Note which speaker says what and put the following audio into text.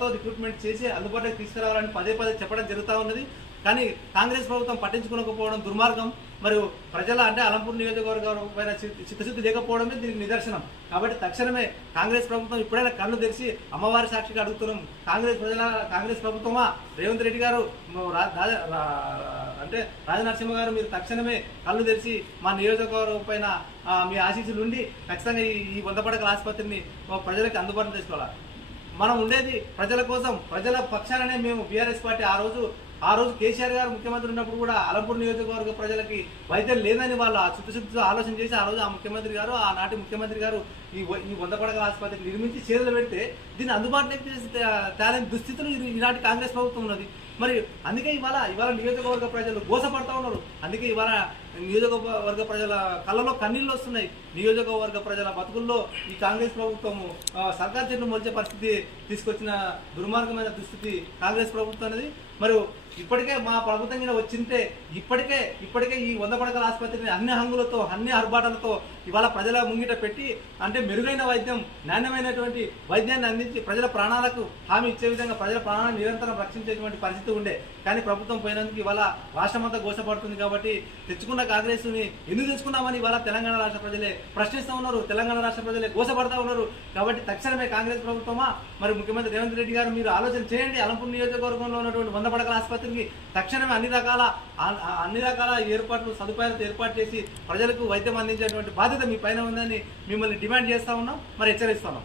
Speaker 1: వాళ్ళతో రిక్రూట్మెంట్ చేసి అందుబాటులోకి తీసుకురావాలని పదే పదే చెప్పడం జరుగుతూ ఉన్నది. కానీ కాంగ్రెస్ ప్రభుత్వం పట్టించుకోకపోవడం దుర్మార్గం. మరియు ప్రజల అంటే అలంపూర్ నియోజకవర్గం పైన చిత్తశుద్ధి లేకపోవడమే దీనికి నిదర్శనం. కాబట్టి తక్షణమే కాంగ్రెస్ ప్రభుత్వం ఇప్పుడైనా కళ్ళు తెరిచి అమ్మవారి సాక్షిగా అడుగుతున్నాం. కాంగ్రెస్ ప్రజల కాంగ్రెస్ ప్రభుత్వమా? రేవంత్ రెడ్డి గారు అంటే రాజనరసింహ గారు మీరు తక్షణమే కళ్ళు తెరిచి మా నియోజకవర్గం పైన మీ ఆశీస్సులు ఉండి ఖచ్చితంగా ఈ వంద పడకల ఆసుపత్రిని మా ప్రజలకు అందుబాటులో తీసుకోవాలి? మనం ఉండేది ప్రజల కోసం ప్రజల పక్షాలనే మేము బీఆర్ఎస్ పార్టీ ఆ రోజు ఆ రోజు కేసీఆర్ గారు ముఖ్యమంత్రి ఉన్నప్పుడు కూడా అలంపూర్ నియోజకవర్గ ప్రజలకి వైద్యం లేదని వాళ్ళు ఆ చిత్తశుద్ధితో ఆలోచన చేసి ఆ రోజు ఆ ముఖ్యమంత్రి గారు ఆనాటి ముఖ్యమంత్రి గారు ఈ ఈ వంద పడకల ఆసుపత్రి నిర్మించి చేతులు పెడితే దీన్ని అందుబాటులోకి చేసి తే- దుస్థితులు ఈనాటి కాంగ్రెస్ ప్రభుత్వం ఉన్నది. మరి అందుకే ఇవాళ ఇవాళ నియోజకవర్గ ప్రజలు గోసపడతా ఉన్నారు. అందుకే ఇవాళ నియోజకవర్గ ప్రజల కళ్ళలో కన్నీళ్ళు వస్తున్నాయి. నియోజకవర్గ ప్రజల బతుకుల్లో ఈ కాంగ్రెస్ ప్రభుత్వము సర్కార్ చెట్లు మొలిచే పరిస్థితి తీసుకొచ్చిన దుర్మార్గమైన దుస్థితి కాంగ్రెస్ ప్రభుత్వం అనేది. మరి ఇప్పటికే మా ప్రభుత్వం మీద వచ్చింటే ఇప్పటికే ఇప్పటికే ఈ వంద పడకల ఆసుపత్రిని అన్ని హంగులతో అన్ని అర్బాటలతో ఇవాళ ప్రజల ముంగిట పెట్టి అంటే మెరుగైన వైద్యం నాణ్యమైనటువంటి వైద్యాన్ని అందించి ప్రజల ప్రాణాలకు హామీ ఇచ్చే విధంగా ప్రజల ప్రాణాలను నిరంతరం రక్షించేటువంటి పరిస్థితి ఉండే. కానీ ప్రభుత్వం పోయినందుకు ఇవాళ రాష్ట్రమంతా గోసపడుతుంది కాబట్టి తెచ్చుకున్న కాంగ్రెస్ని ఎందుకు తెచ్చుకున్నామని ఇవాళ తెలంగాణ రాష్ట్ర ప్రజలే ప్రశ్నిస్తూ ఉన్నారు. తెలంగాణ రాష్ట్ర ప్రజలే గోసపడతా ఉన్నారు. కాబట్టి తక్షణమే కాంగ్రెస్ ప్రభుత్వమా? మరి ముఖ్యమంత్రి రేవంత్ రెడ్డి గారు మీరు ఆలోచన చేయండి. అలంపూర్ నియోజకవర్గంలో ఉన్నటువంటి వంద పడకల ఆసుపత్రికి తక్షణమే అన్ని రకాల అన్ని రకాల ఏర్పాట్లు సదుపాయాలతో ఏర్పాటు చేసి ప్రజలకు వైద్యం అందించేటువంటి బాధ్యత మీ పైన ఉందని మిమ్మల్ని డిమాండ్ చేస్తా ఉన్నాం. మరి హెచ్చరిస్తున్నాం